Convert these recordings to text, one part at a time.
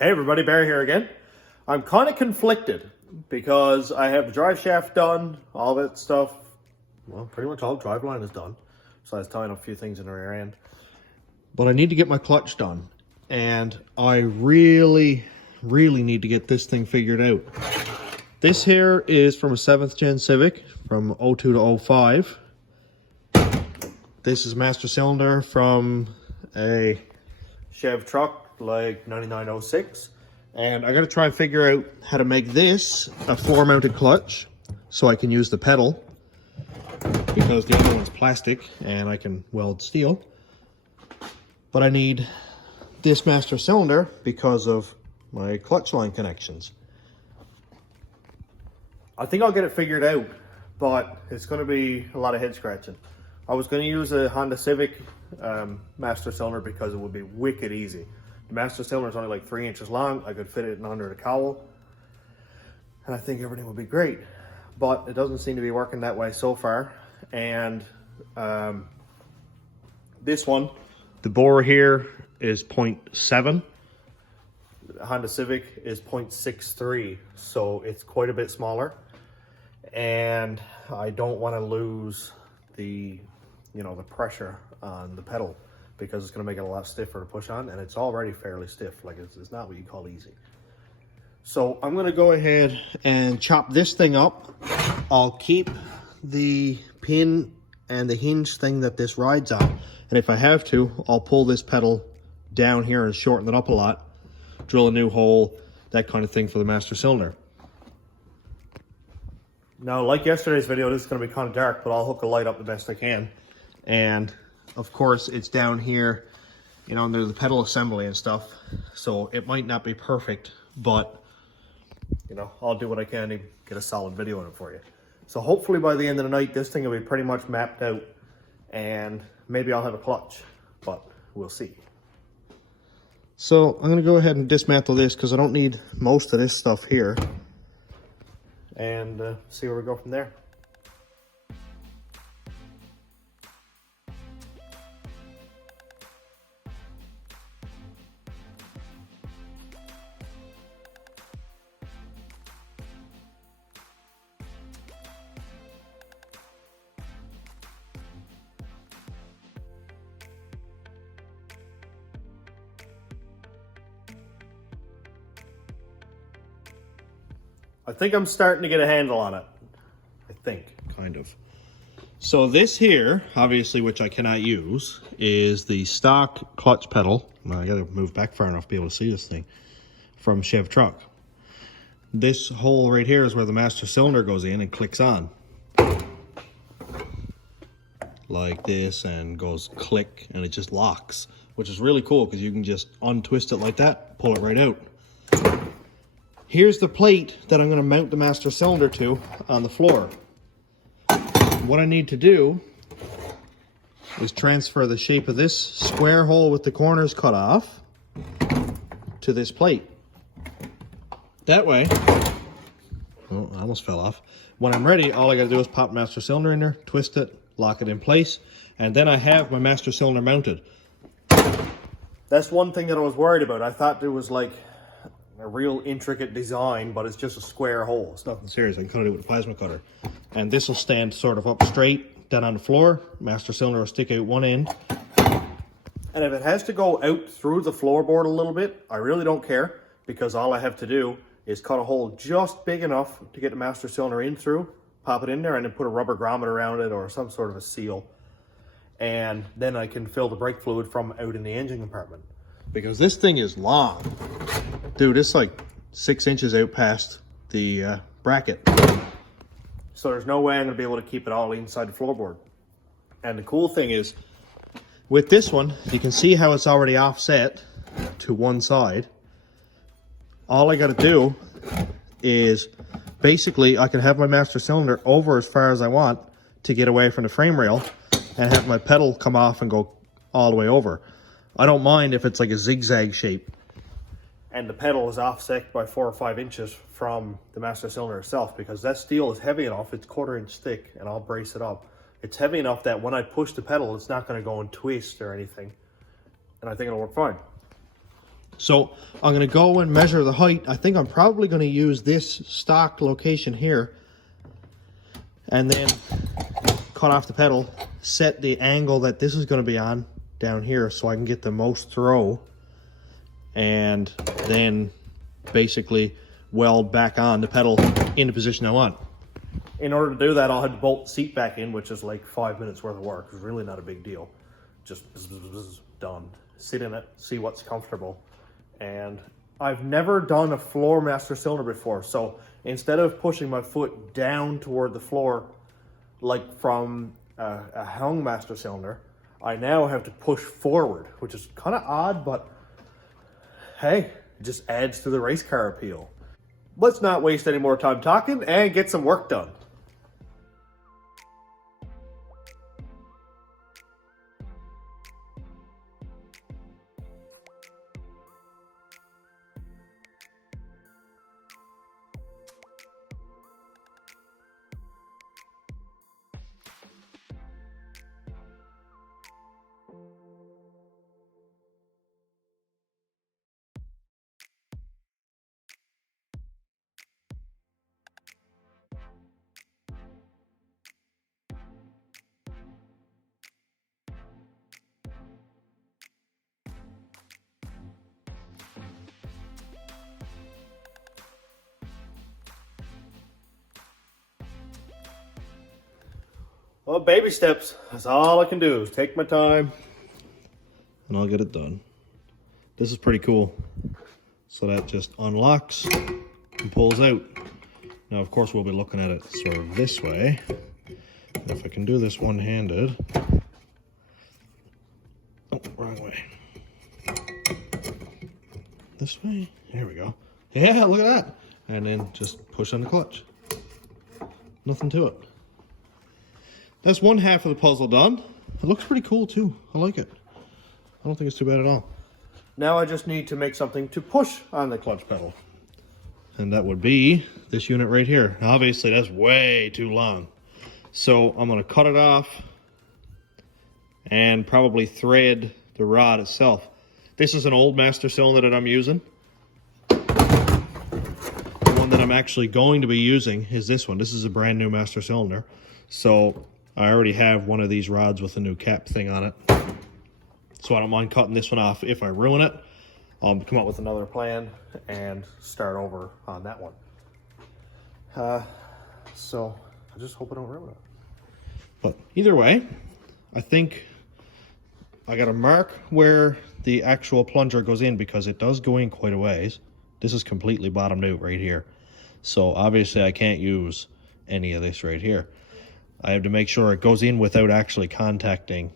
Hey everybody, Barry here again. I'm kind of conflicted because I have the drive shaft done, all that stuff. Well, pretty much all the drive line is done. So I was tying up a few things in the rear end. But I need to get my clutch done. And I really need to get this thing figured out. This here is from a 7th gen Civic from 02 to 05. This is master cylinder from a Chev truck like 9906, and I gotta try and figure out how to make this a floor mounted clutch so I can use the pedal, because the other one's plastic and I can weld steel. But I need this master cylinder because of my clutch line connections. I think I'll get it figured out, but it's going to be a lot of head scratching. I was going to use a Honda Civic master cylinder because it would be wicked easy. The master cylinder is only like 3 inches long. I could fit it in under the cowl, and I think everything would be great. But it doesn't seem to be working that way so far. And this one, the bore here is 0.7. The Honda Civic is 0.63, so it's quite a bit smaller. And I don't want to lose the the pressure on the pedal, because it's going to make it a lot stiffer to push on, and it's already fairly stiff. Like it's not what you call easy. So I'm going to go ahead and chop this thing up. I'll keep the pin and the hinge thing that this rides on, and if I have to, I'll pull this pedal down here and shorten it up a lot, drill a new hole, that kind of thing for the master cylinder. Now, like yesterday's video, this is going to be kind of dark, but I'll hook a light up the best I can. And of course, it's down here, under the pedal assembly and stuff. So it might not be perfect, but I'll do what I can to get a solid video in it for you. So hopefully by the end of the night, this thing will be pretty much mapped out, and maybe I'll have a clutch, but we'll see. So I'm going to go ahead and dismantle this because I don't need most of this stuff here, and see where we go from there. I think I'm starting to get a handle on it. I think, kind of. So this here, obviously, which I cannot use, is the stock clutch pedal. Well, I gotta move back far enough to be able to see this thing, from Chev truck. This hole right here is where the master cylinder goes in and clicks on. Like this, and goes click, and it just locks, which is really cool because you can just untwist it like that, pull it right out. Here's the plate that I'm going to mount the master cylinder to on the floor. What I need to do is transfer the shape of this square hole with the corners cut off to this plate. That way, oh, I almost fell off. When I'm ready, all I got to do is pop master cylinder in there, twist it, lock it in place, and then I have my master cylinder mounted. That's one thing that I was worried about. I thought there was like a real intricate design, but it's just a square hole. It's nothing serious. I can cut it with a plasma cutter. And this will stand sort of up straight, down on the floor. Master cylinder will stick out one end. And if it has to go out through the floorboard a little bit, I really don't care, because all I have to do is cut a hole just big enough to get the master cylinder in through, pop it in there, and then put a rubber grommet around it or some sort of a seal. And then I can fill the brake fluid from out in the engine compartment. Because this thing is long. Dude, it's like 6 inches out past the bracket. So there's no way I'm going to be able to keep it all inside the floorboard. And the cool thing is, with this one, you can see how it's already offset to one side. All I got to do is, basically, I can have my master cylinder over as far as I want to get away from the frame rail, and have my pedal come off and go all the way over. I don't mind if it's like a zigzag shape, and the pedal is offset by 4 or 5 inches from the master cylinder itself, because that steel is heavy enough. It's 1/4 inch thick, and I'll brace it up. It's heavy enough that when I push the pedal, it's not going to go and twist or anything, and I think it'll work fine. So I'm going to go and measure the height. I think I'm probably going to use this stock location here and then cut off the pedal, set the angle that this is going to be on down here so I can get the most throw, and then basically weld back on the pedal in the position I want. In order to do that, I'll have to bolt the seat back in, which is like 5 minutes worth of work. It's really not a big deal. Just done. Sit in it, see what's comfortable. And I've never done a floor master cylinder before, so instead of pushing my foot down toward the floor like from a hung master cylinder, I now have to push forward, which is kind of odd, but hey, it just adds to the race car appeal. Let's not waste any more time talking and get some work done. Well, baby steps. That's all I can do is take my time and I'll get it done. This is pretty cool. So that just unlocks and pulls out. Now, of course, we'll be looking at it sort of this way. If I can do this one-handed. Oh, wrong way. This way. There we go. Yeah, look at that. And then just push on the clutch. Nothing to it. That's one half of the puzzle done. It looks pretty cool too. I like it. I don't think it's too bad at all. Now I just need to make something to push on the clutch pedal. And that would be this unit right here. Now, obviously that's way too long. So I'm gonna cut it off and probably thread the rod itself. This is an old master cylinder that I'm using. The one that I'm actually going to be using is this one. This is a brand new master cylinder. So I already have one of these rods with a new cap thing on it. So I don't mind cutting this one off. If I ruin it, I'll come up with another plan and start over on that one. So I just hope I don't ruin it. But either way, I think I got to mark where the actual plunger goes in because it does go in quite a ways. This is completely bottomed out right here. So obviously I can't use any of this right here. I have to make sure it goes in without actually contacting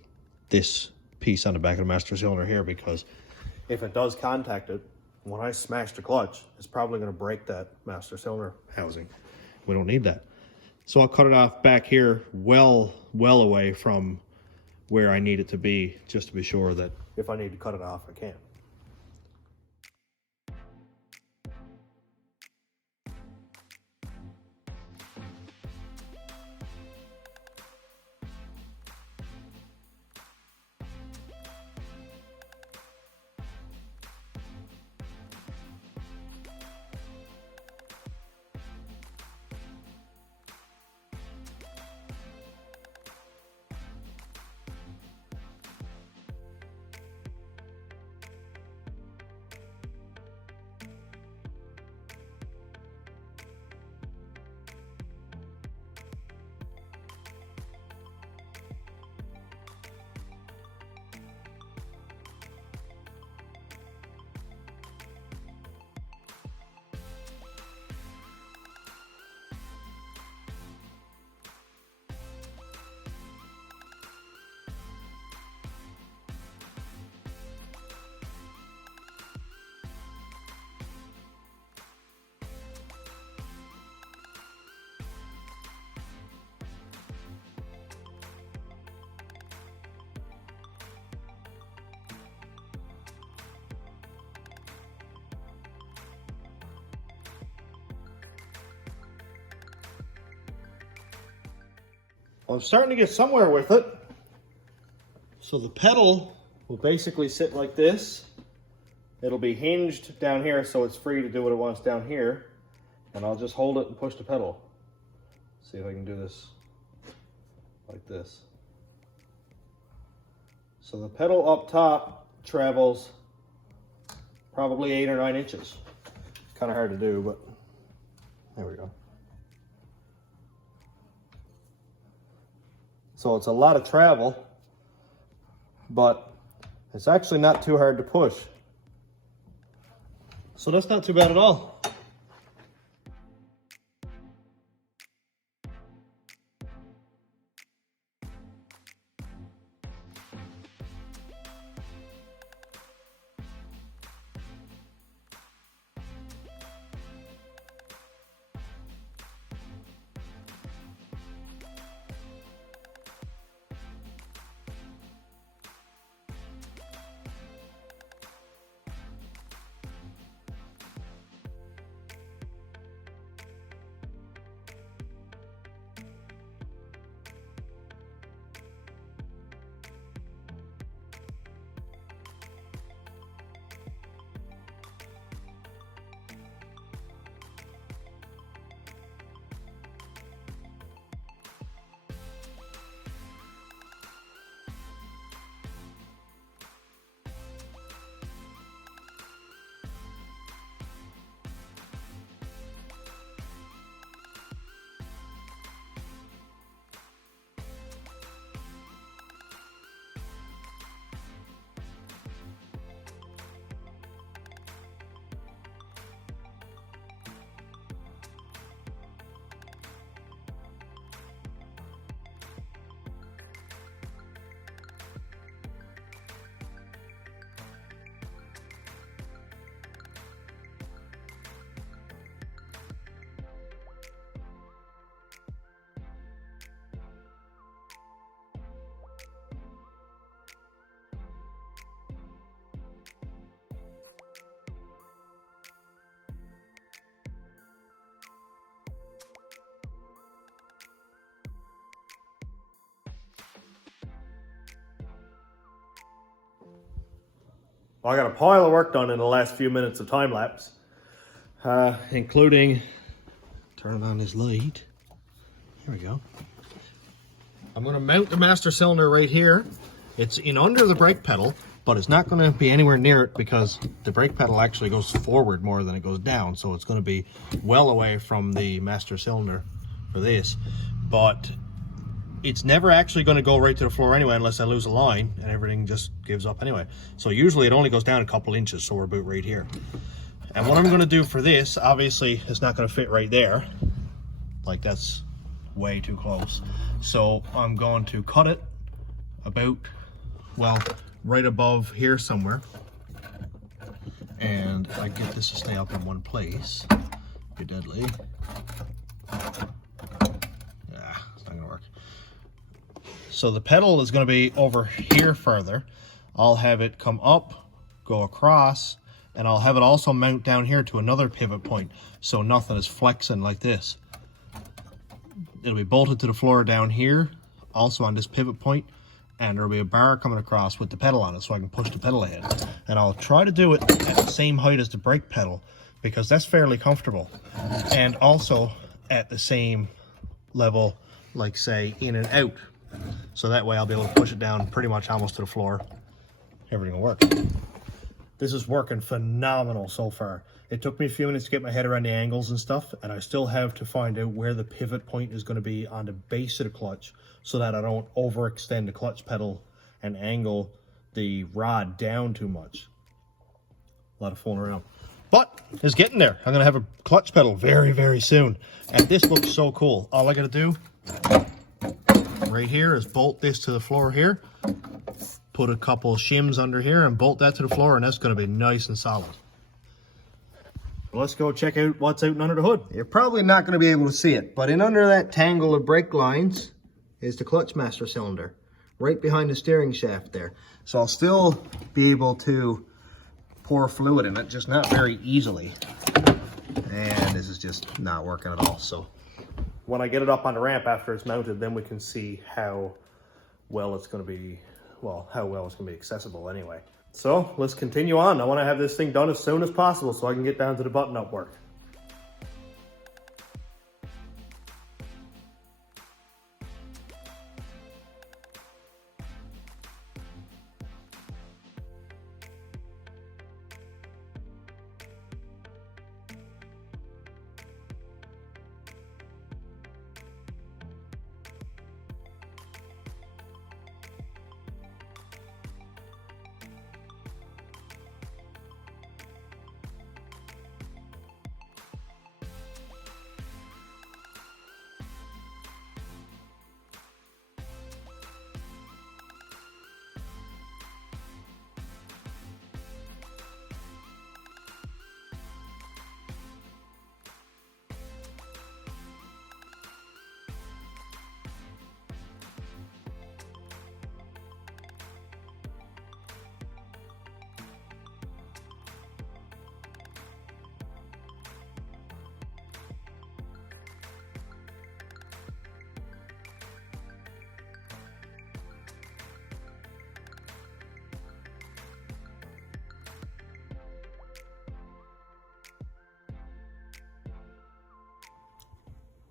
this piece on the back of the master cylinder here, because if it does contact it, when I smash the clutch, it's probably going to break that master cylinder housing. We don't need that. So I'll cut it off back here well away from where I need it to be, just to be sure that if I need to cut it off, I can. Well, I'm starting to get somewhere with it. So the pedal will basically sit like this, It'll be hinged down here so it's free to do what it wants down here. And I'll just hold it and push the pedal. See if I can do this like this. So the pedal up top travels probably 8 or 9 inches. Kind of hard to do, but there we go. So it's a lot of travel, but it's actually not too hard to push. So that's not too bad at all. Well, I got a pile of work done in the last few minutes of time lapse, including turning on this light. Here we go. I'm going to mount the master cylinder right here. It's in under the brake pedal, but it's not going to be anywhere near it because the brake pedal actually goes forward more than it goes down. So it's going to be well away from the master cylinder for this. But it's never actually going to go right to the floor anyway unless I lose a line and everything just gives up anyway. So usually it only goes down a couple inches, so we're about right here. And what I'm going to do for this, obviously it's not going to fit right there. Like, that's way too close. So I'm going to cut it about, well, right above here somewhere. And if I get this to stay up in one place, be deadly. Yeah, it's not going to work. So the pedal is going to be over here further. I'll have it come up, go across, and I'll have it also mount down here to another pivot point so nothing is flexing like this. It'll be bolted to the floor down here, also on this pivot point, and there'll be a bar coming across with the pedal on it so I can push the pedal ahead. And I'll try to do it at the same height as the brake pedal because that's fairly comfortable. And also at the same level, like say in and out. So that way I'll be able to push it down pretty much almost to the floor. Everything will work. This is working phenomenal so far. It took me a few minutes to get my head around the angles and stuff, and I still have to find out where the pivot point is going to be on the base of the clutch so that I don't overextend the clutch pedal and angle the rod down too much. A lot of fooling around. But it's getting there. I'm going to have a clutch pedal very, very soon. And this looks so cool. All I got to do right here is bolt this to the floor here, put a couple shims under here and bolt that to the floor, and that's going to be nice and solid. Let's go check out what's out under the hood. You're probably not going to be able to see it, but in under that tangle of brake lines is the clutch master cylinder, right behind the steering shaft there. So I'll still be able to pour fluid in it, just not very easily. And this is just not working at all. So when I get it up on the ramp after it's mounted, then we can see how well it's going to be, well, how well it's going to be accessible anyway. So let's continue on. I want to have this thing done as soon as possible so I can get down to the button-up work.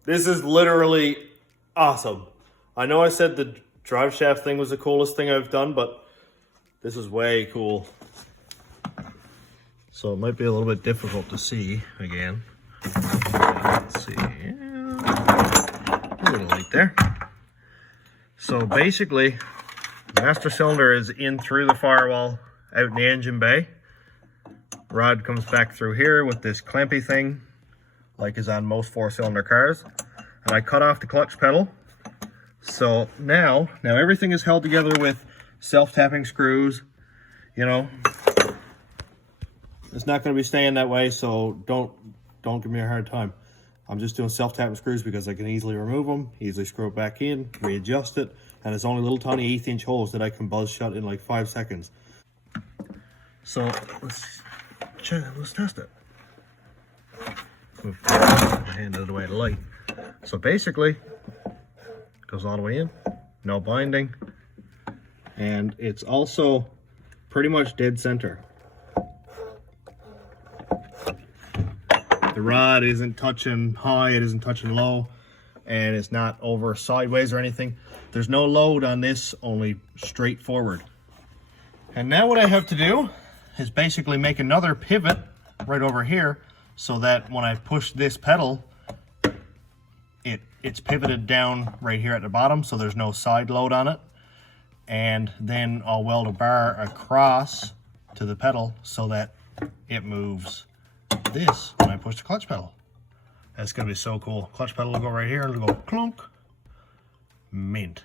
This is literally awesome. I know I said the drive shaft thing was the coolest thing I've done, but this is way cool. So it might be a little bit difficult to see again. Let's see. A little light there. So basically, master cylinder is in through the firewall, out in the engine bay. Rod comes back through here with this clampy thing, like is on most 4-cylinder cars. And I cut off the clutch pedal. So now everything is held together with self-tapping screws. You know, it's not going to be staying that way, so don't give me a hard time. I'm just doing self-tapping screws because I can easily remove them, easily screw it back in, readjust it, and it's only little tiny 1/8-inch holes that I can buzz shut in like 5 seconds. So let's test it. Move the hand out of the way of the light. So basically, it goes all the way in, no binding, and it's also pretty much dead center. The rod isn't touching high, it isn't touching low, and it's not over sideways or anything. There's no load on this, only straight forward. And now what I have to do is basically make another pivot right over here so that when I push this pedal, it's pivoted down right here at the bottom, so there's no side load on it. And then I'll weld a bar across to the pedal so that it moves this when I push the clutch pedal. That's gonna be so cool. Clutch pedal will go right here, it'll go clunk. Mint.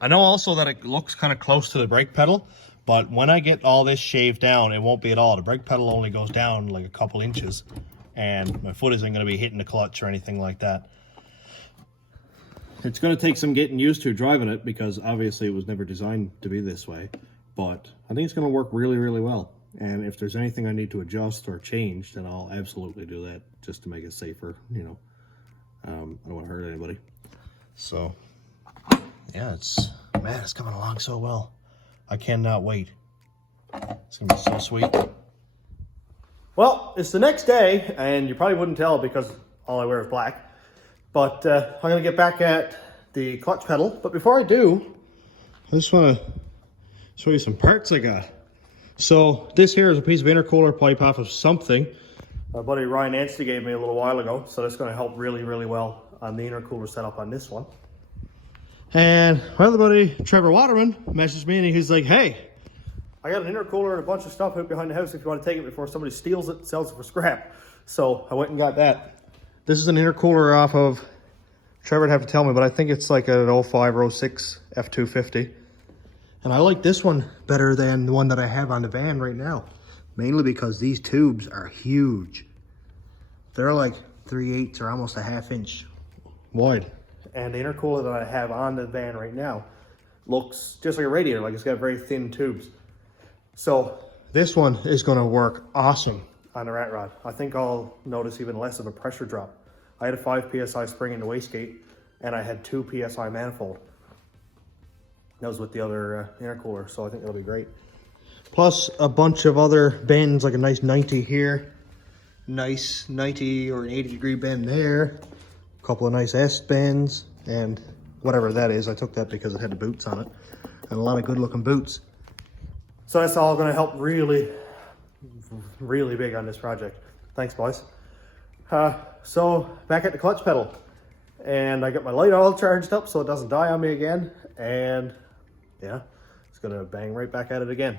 I know also that it looks kind of close to the brake pedal, but when I get all this shaved down, it won't be at all. The brake pedal only goes down like a couple inches, and my foot isn't gonna be hitting the clutch or anything like that. It's going to take some getting used to driving it because obviously it was never designed to be this way, but I think it's going to work really, really well. And if there's anything I need to adjust or change, then I'll absolutely do that just to make it safer, you know. I don't want to hurt anybody. So, yeah, it's coming along so well. I cannot wait. It's going to be so sweet. Well, it's the next day, and you probably wouldn't tell because all I wear is black. But I'm going to get back at the clutch pedal. But before I do, I just want to show you some parts I got. So this here is a piece of intercooler pipe off of something my buddy Ryan Anstey gave me a little while ago. So that's going to help really, really well on the intercooler setup on this one. And my other buddy, Trevor Waterman, messaged me and he's like, hey, I got an intercooler and a bunch of stuff out behind the house if you want to take it before somebody steals it and sells it for scrap. So I went and got that. This is an intercooler off of, Trevor would have to tell me, but I think it's like an 05 or 06 F250. And I like this one better than the one that I have on the van right now. Mainly because these tubes are huge. They're like 3/8 or almost a 1/2 inch wide. And the intercooler that I have on the van right now looks just like a radiator, like it's got very thin tubes. So this one is gonna work awesome on the rat rod. I think I'll notice even less of a pressure drop. I had a 5 PSI spring in the wastegate and I had 2 PSI manifold. That was with the other intercooler, so I think that'll be great. plus a bunch of other bends, like a nice 90 here, nice 90 or an 80-degree bend there, a couple of nice S bends, and whatever that is. I took that because it had the boots on it, and a lot of good looking boots. So that's all going to help really big on this project. Thanks, boys. So back at the clutch pedal, and I got my light all charged up so it doesn't die on me again, and yeah, it's gonna bang right back at it again.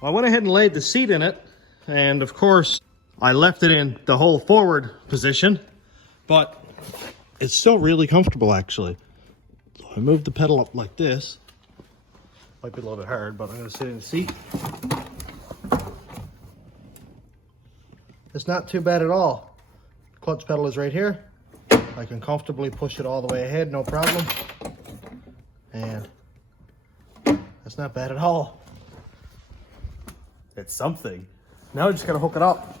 Well, I went ahead and laid the seat in it, and of course I left it in the whole forward position, but it's still really comfortable actually. So I moved the pedal up like this. Might be a little bit hard, but I'm going to sit in the seat. It's not too bad at all. Clutch pedal is right here. I can comfortably push it all the way ahead, no problem. And that's not bad at all. It's something. Now I just gotta hook it up.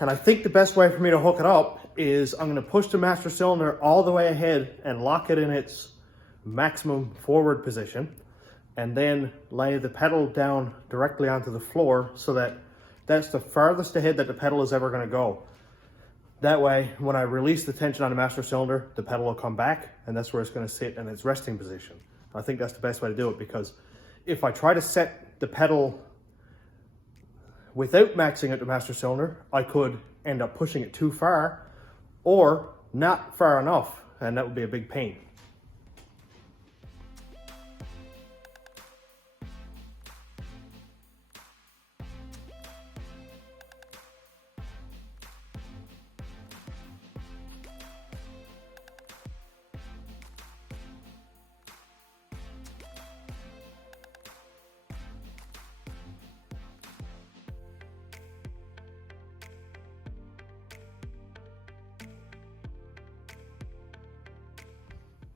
And I think the best way for me to hook it up is I'm gonna push the master cylinder all the way ahead and lock it in its maximum forward position, and then lay the pedal down directly onto the floor so that that's the farthest ahead that the pedal is ever gonna go. That way, when I release the tension on the master cylinder, the pedal will come back, and that's where it's gonna sit in its resting position. I think that's the best way to do it, because if I try to set the pedal without maxing out the master cylinder, I could end up pushing it too far or not far enough, and that would be a big pain.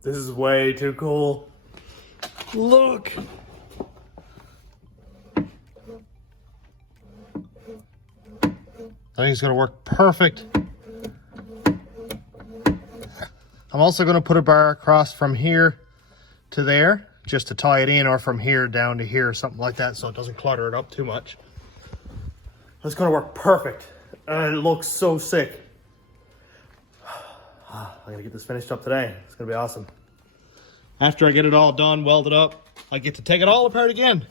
This is way too cool. Look. I think it's gonna work perfect. I'm also gonna put a bar across from here to there, just to tie it in, or from here down to here, or something like that, so it doesn't clutter it up too much. It's gonna work perfect. And it looks so sick. I'm gonna get this finished up today. It's gonna be awesome. After I get it all done, welded up, I get to take it all apart again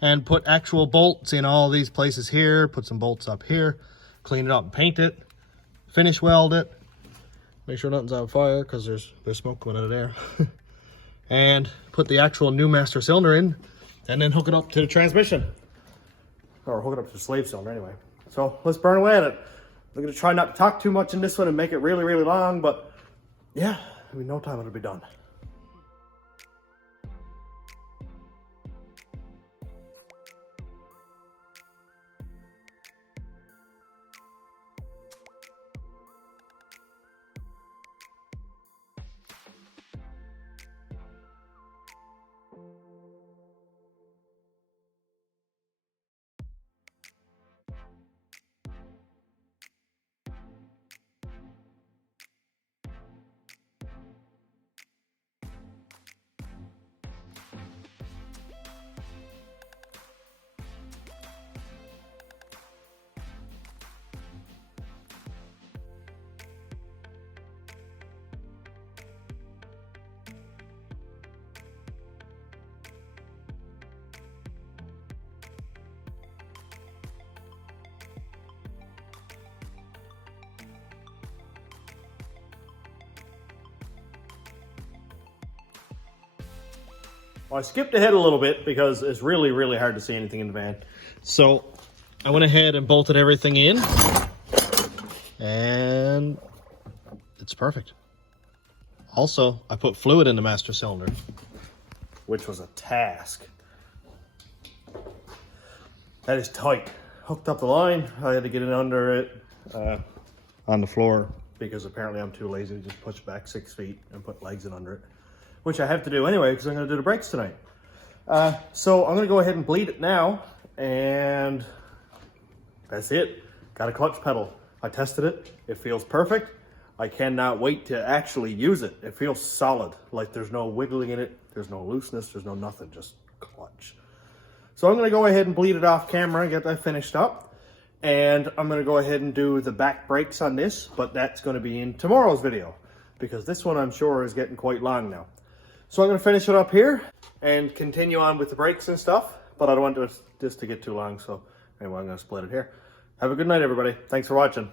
and put actual bolts in all these places here, put some bolts up here, clean it up and paint it, finish weld it, make sure nothing's on fire because there's smoke coming out of there, and put the actual new master cylinder in, and then hook it up to the transmission. Or hook it up to the slave cylinder anyway. So let's burn away at it. I'm gonna try not to talk too much in this one and make it really, really long, but yeah, I mean, no time it'll be done. Well, I skipped ahead a little bit because it's really, really hard to see anything in the van. So I went ahead and bolted everything in, and it's perfect. Also, I put fluid in the master cylinder, which was a task. That is tight. Hooked up the line. I had to get it under it on the floor because apparently I'm too lazy to just push back 6 feet and put legs in under it, which I have to do anyway because I'm going to do the brakes tonight. So I'm going to go ahead and bleed it now, and that's it. Got a clutch pedal. I tested it. It feels perfect. I cannot wait to actually use it. It feels solid. Like there's no wiggling in it. There's no looseness. There's no nothing. Just clutch. So I'm going to go ahead and bleed it off camera and get that finished up. And I'm going to go ahead and do the back brakes on this, but that's going to be in tomorrow's video because this one I'm sure is getting quite long now. So I'm going to finish it up here and continue on with the brakes and stuff, but I don't want this to get too long. So anyway, I'm going to split it here. Have a good night, everybody. Thanks for watching.